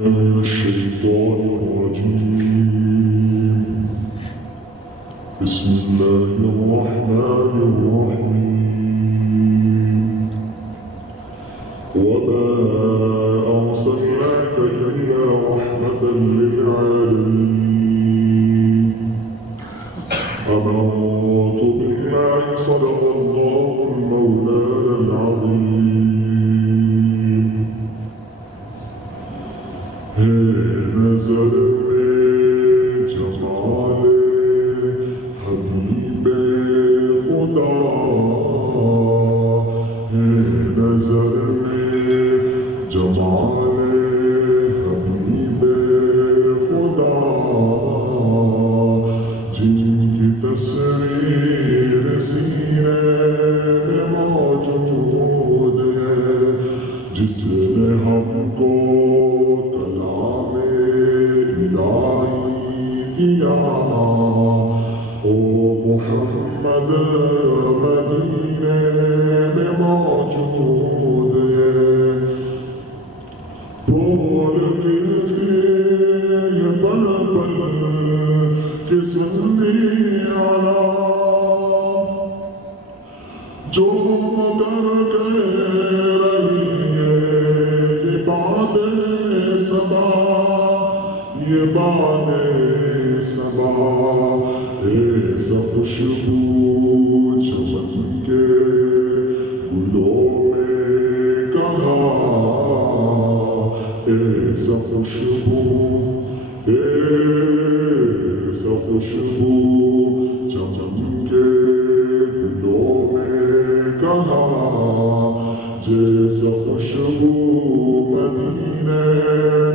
من الشيطان الرجيم. بسم الله الرحمن الرحيم. وما أرسلناك إلا رحمة للعالمين. آمنت بالله صدق الله المولانا العظيم. نظر میں جمال حبیب خدا ہے، نظر میں جمال حبیب خدا، جن کی تصویر سینے میں موجود ہے، جس نے ہم کو او محمد مدینے میں موجود ہے، بول کے یہ پل پل کے سننے آنا، جو مگر کہہ رہی ہے یہ باتیں سبا، یہ باتیں سبا، ایسا خوشبو چمن کے گلوں میں کہاں، ایسا خوشبو چمن کے گلوں میں کہاں، جیسا خوشبو مدینے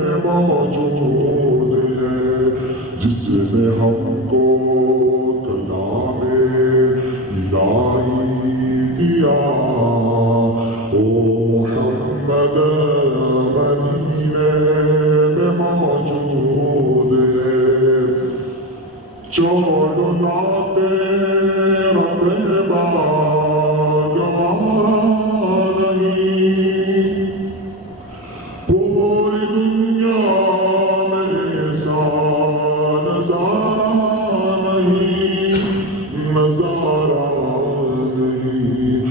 میں موجود ہے، جس نے ہم کو کلام الہی دیا، او محمد مدینے میں موجود ہے، چولو ناتے رہے باغ ہمارا نہیں، پوری دنیا میں ایسا نظارہ نہیں، نظارہ نہیں،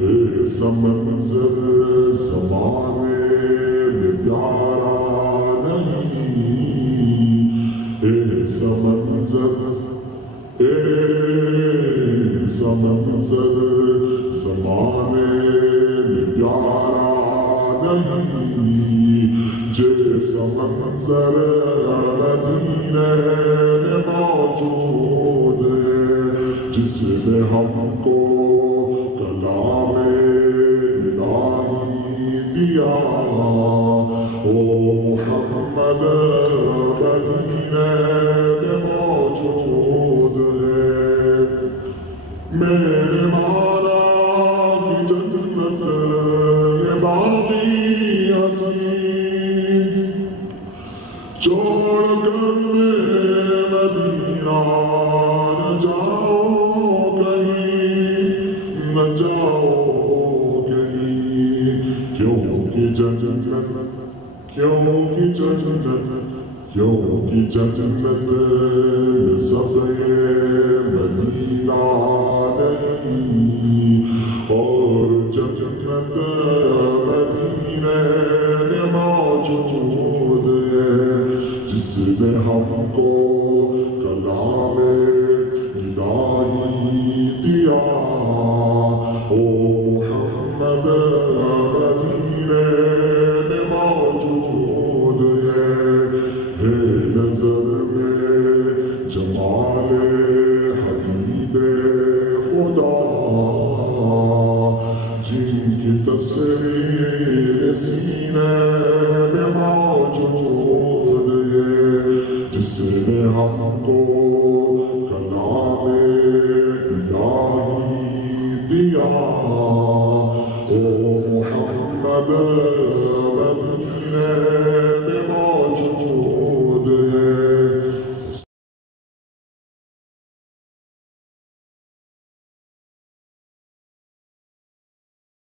ایسا منظر زمانے میں پیارا نہیں، ایسا منظر زمانے میں پیارا نہیں، جیسا منظر مدینے میں موجود ہے، جس نے ہم کو کلام الہی دیا، او محمد مدینے میں موجود ہے، میرے مالا کی جنت یہ باغی حسین، چھوڑ کر مدینہ نہ جاؤ کہیں، نہ جاؤ کہیں، کیونکہ جنت سب مدینہ نہیں، اور جنت مدینے میں موجود ہے، جس نے ہم کو کلام الہی دیا، او محمد مدینے میں موجود ہے، نظر میں جمال حبیب خدا، جن کی تصویر سینے میں موجود ہے، جس نے ہم کو